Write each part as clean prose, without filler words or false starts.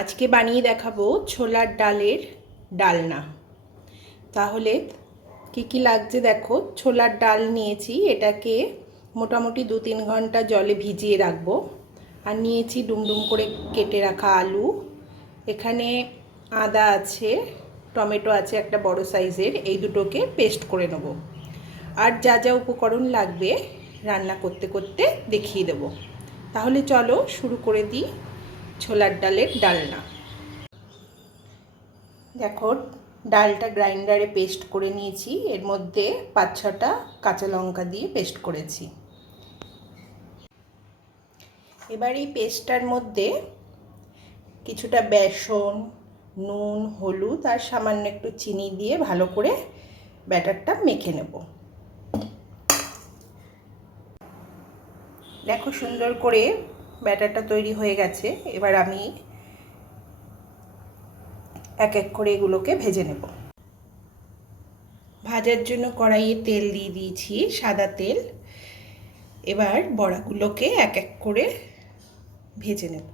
আজকে বানিয়ে দেখাবো ছোলার ডালের ডালনা। তাহলে কি কি লাগছে দেখো। ছোলার ডাল নিয়েছি, এটাকে মোটামুটি 2-3 ঘন্টা জলে ভিজিয়ে রাখবো। আর নিয়েছি ডুমডুম করে কেটে রাখা আলু, এখানে আদা আছে, টমেটো আছে একটা বড় সাইজের, এই দুটোকে পেস্ট করে নেব। আর যা যা উপকরণ লাগবে রান্না করতে করতে দেখিয়ে দেব। তাহলে চলো শুরু করে দিই ছোলার ডালের ডালনা। দেখো, ডালটা গ্রাইন্ডারে পেস্ট করে নিয়েছি, এর মধ্যে 5-6টা কাঁচা লঙ্কা দিয়ে পেস্ট করেছি। এবার এই পেস্টটার মধ্যে কিছুটা বেসন, নুন, হলুদ আর সামান্য একটু চিনি দিয়ে ভালো করে ব্যাটারটা মেখে নেব। দেখো সুন্দর করে ব্যাটারটা তৈরি হয়ে গেছে। এবার আমি এক এক করে এগুলোকে ভেজে নেব। ভাজার জন্য কড়াইয়ে তেল দিয়ে দিয়েছি, সাদা তেল। এবার বড়াগুলোকে এক এক করে ভেজে নেব।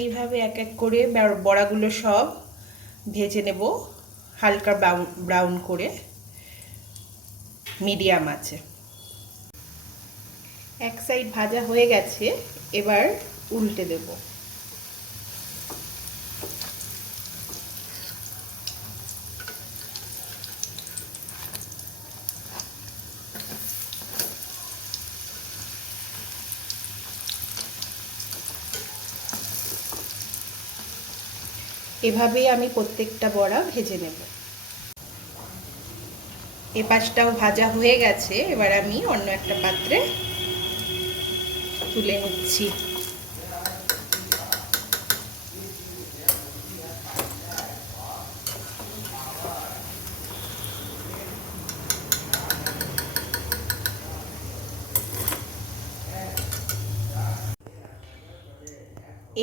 এইভাবে এক এক করে বড়াগুলো সব ভেজে নেব, হালকা ব্রাউন করে, মিডিয়াম আছে। এক সাইড ভাজা হয়ে গেছে, এবার উল্টে দেব। এভাবেই আমি প্রত্যেকটা বড়া ভেজে নেব। এ পাশটাও ভাজা হয়ে গেছে, এবার আমি অন্য একটা পাত্রে তুলে নিচ্ছি।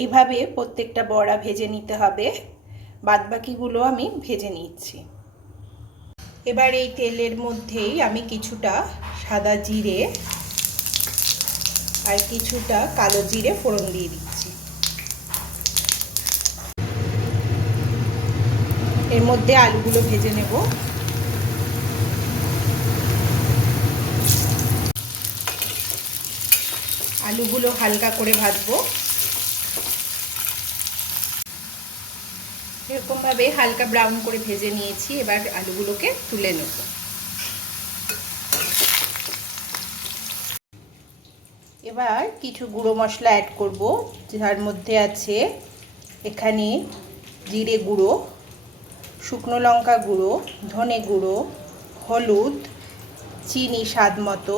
এইভাবে প্রত্যেকটা বড়া ভেজে নিতে হবে, বাদবাকিগুলো আমি ভেজে নিচ্ছি। এবার এই তেলের মধ্যেই আমি কিছুটা সাদা জিরে আর কিছুটা কালো জিরে ফোড়ন দিয়ে দিচ্ছি। এর মধ্যে আলুগুলো ভেজে নেব। আলুগুলো হালকা করে ভাজবো। এরকমভাবে হালকা ব্রাউন করে ভেজে নিয়েছি, এবার আলুগুলোকে তুলে নেব। এবার কিছু গুঁড়ো মশলা অ্যাড করব, যার মধ্যে আছে এখানে জিরে গুঁড়ো, শুকনো লঙ্কা গুঁড়ো, ধনে গুঁড়ো, হলুদ, চিনি স্বাদ মতো,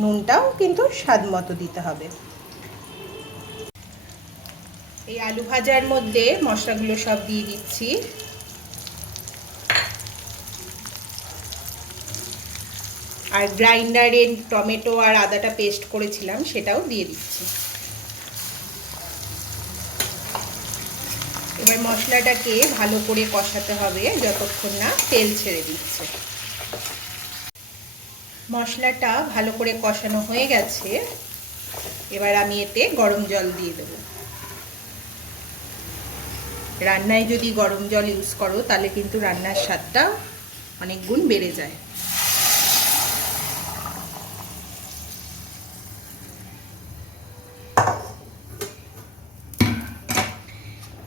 নুনটাও কিন্তু স্বাদ মতো দিতে হবে। এই আলু ভাজার মধ্যে মশলাগুলো সব দিয়ে দিচ্ছি। আর গ্রাইন্ডারে টমেটো আর আদাটা পেস্ট করেছিলাম সেটাও দিয়ে দিচ্ছি। এবার মশলাটাকে ভালো করে কষাতে হবে যতক্ষণ না তেল ছেড়ে দিচ্ছে। মশলাটা ভালো করে কষানো হয়ে গেছে, এবার আমি এতে গরম জল দিয়ে দেব। রান্নায় যদি গরম জল ইউজ করো তাহলে কিন্তু রান্নার স্বাদটা অনেক গুণ বেড়ে যায়।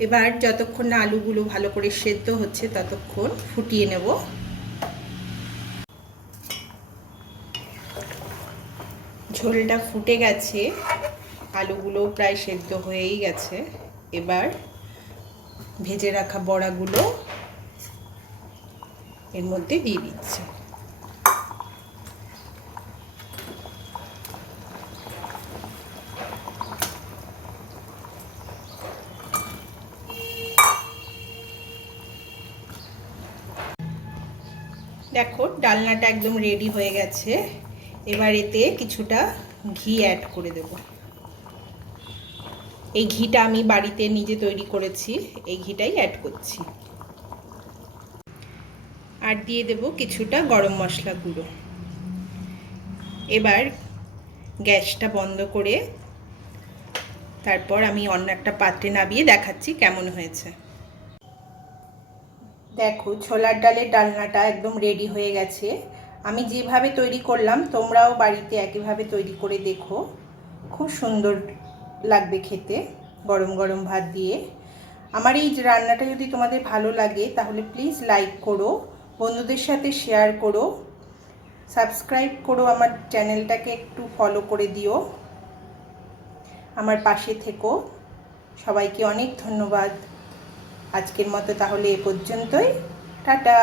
এবার যতক্ষণ না আলুগুলো ভালো করে সেদ্ধ হচ্ছে ততক্ষণ ফুটিয়ে নেব। ঝোলটা ফুটে গেছে, আলুগুলো প্রায় সেদ্ধ হয়েই গেছে। এবার ভেজে রাখা বড়াগুলো এর মধ্যে দিয়ে দিচ্ছি। দেখো ডালনাটা একদম রেডি হয়ে গেছে। এবার এতে কিছুটা ঘি অ্যাড করে দেব। এই ঘিটা আমি বাড়িতে নিজে তৈরি করেছি, এই ঘিটাই অ্যাড করছি। আর দিয়ে দেব কিছুটা গরম মশলা গুঁড়ো। এবার গ্যাসটা বন্ধ করে তারপর আমি অন্য একটা পাত্রে নামিয়ে দেখাচ্ছি কেমন হয়েছে। দেখো ছোলার ডালের ডালনাটা একদম রেডি হয়ে গেছে। আমি যেভাবে তৈরি করলাম তোমরাও বাড়িতে একইভাবে তৈরি করে দেখো, খুব সুন্দর লাগবে খেতে গরম গরম ভাত দিয়ে। আমার এই রান্নাটা যদি তোমাদের ভালো লাগে তাহলে প্লিজ লাইক করো, বন্ধুদের সাথে শেয়ার করো, সাবস্ক্রাইব করো, আমার চ্যানেলটাকে একটু ফলো করে দিও, আমার পাশে থেকো। সবাইকে অনেক ধন্যবাদ। আজকের মতো তাহলে এ পর্যন্তই। টাটা।